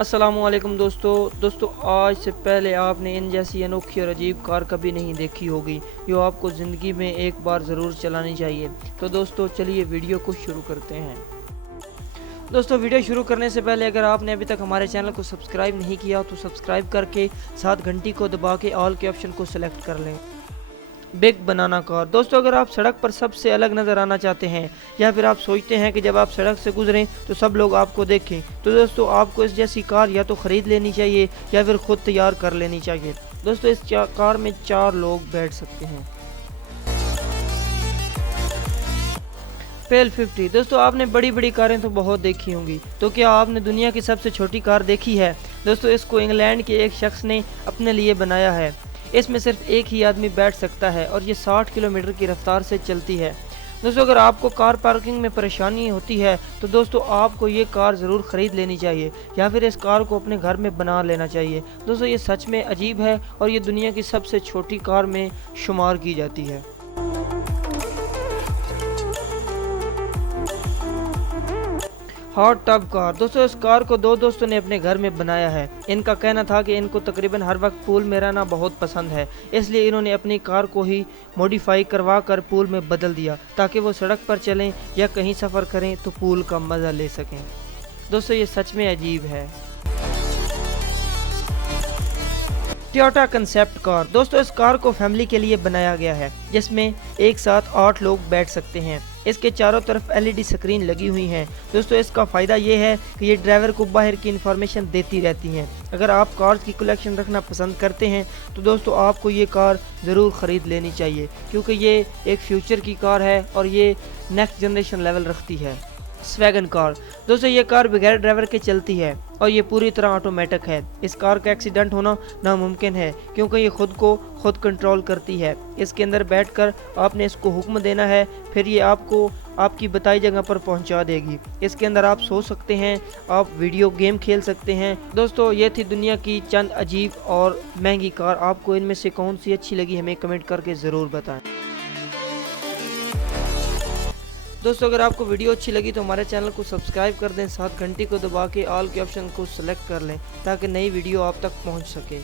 अस्सलामुअलैकुम दोस्तों आज से पहले आपने इन जैसी अनोखी और अजीब कार कभी नहीं देखी होगी जो आपको ज़िंदगी में एक बार ज़रूर चलानी चाहिए। तो दोस्तों चलिए वीडियो को शुरू करते हैं। दोस्तों वीडियो शुरू करने से पहले अगर आपने अभी तक हमारे चैनल को सब्सक्राइब नहीं किया तो सब्सक्राइब करके साथ घंटी को दबा के ऑल के ऑप्शन को सिलेक्ट कर लें। बिग बनाना कार। दोस्तों अगर आप सड़क पर सबसे अलग नज़र आना चाहते हैं या फिर आप सोचते हैं कि जब आप सड़क से गुजरें तो सब लोग आपको देखें, तो दोस्तों आपको इस जैसी कार या तो ख़रीद लेनी चाहिए या फिर ख़ुद तैयार कर लेनी चाहिए। दोस्तों इस कार में 4 लोग बैठ सकते हैं। पेल 50। दोस्तों आपने बड़ी बड़ी कारें तो बहुत देखी होंगी, तो क्या आपने दुनिया की सबसे छोटी कार देखी है? दोस्तों इसको इंग्लैंड के एक शख्स ने अपने लिए बनाया है। इसमें सिर्फ एक ही आदमी बैठ सकता है और ये 60 किलोमीटर की रफ्तार से चलती है। दोस्तों अगर आपको कार पार्किंग में परेशानी होती है तो दोस्तों आपको ये कार ज़रूर ख़रीद लेनी चाहिए या फिर इस कार को अपने घर में बना लेना चाहिए। दोस्तों ये सच में अजीब है और ये दुनिया की सबसे छोटी कार में शुमार की जाती है। Hot tub car. दोस्तों इस कार को 2 दोस्तों ने अपने घर में बनाया है। इनका कहना था कि इनको तकरीबन हर वक्त पूल में रहना बहुत पसंद है, इसलिए इन्होंने अपनी कार को ही मॉडिफाई करवा कर पूल में बदल दिया ताकि वो सड़क पर चलें या कहीं सफ़र करें तो पूल का मज़ा ले सकें। दोस्तों ये सच में अजीब है। Toyota concept car. दोस्तों इस कार को फैमिली के लिए बनाया गया है जिसमें एक साथ 8 लोग बैठ सकते हैं। इसके चारों तरफ LED स्क्रीन लगी हुई हैं। दोस्तों इसका फ़ायदा ये है कि ये ड्राइवर को बाहर की इन्फॉर्मेशन देती रहती हैं। अगर आप कार्स की कलेक्शन रखना पसंद करते हैं तो दोस्तों आपको ये कार ज़रूर ख़रीद लेनी चाहिए क्योंकि ये एक फ्यूचर की कार है और ये नेक्स्ट जनरेशन लेवल रखती है। स्वैगन कार। दोस्तों ये कार बगैर ड्राइवर के चलती है और ये पूरी तरह ऑटोमेटिक है। इस कार का एक्सीडेंट होना नामुमकिन है क्योंकि ये खुद कंट्रोल करती है। इसके अंदर बैठकर आपने इसको हुक्म देना है, फिर ये आपको आपकी बताई जगह पर पहुंचा देगी। इसके अंदर आप सो सकते हैं, आप वीडियो गेम खेल सकते हैं। दोस्तों ये थी दुनिया की चंद अजीब और महंगी कार। आपको इनमें से कौन सी अच्छी लगी हमें कमेंट करके ज़रूर बताएं। दोस्तों अगर आपको वीडियो अच्छी लगी तो हमारे चैनल को सब्सक्राइब कर दें, साथ घंटी को दबा के ऑल के ऑप्शन को सेलेक्ट कर लें ताकि नई वीडियो आप तक पहुंच सके।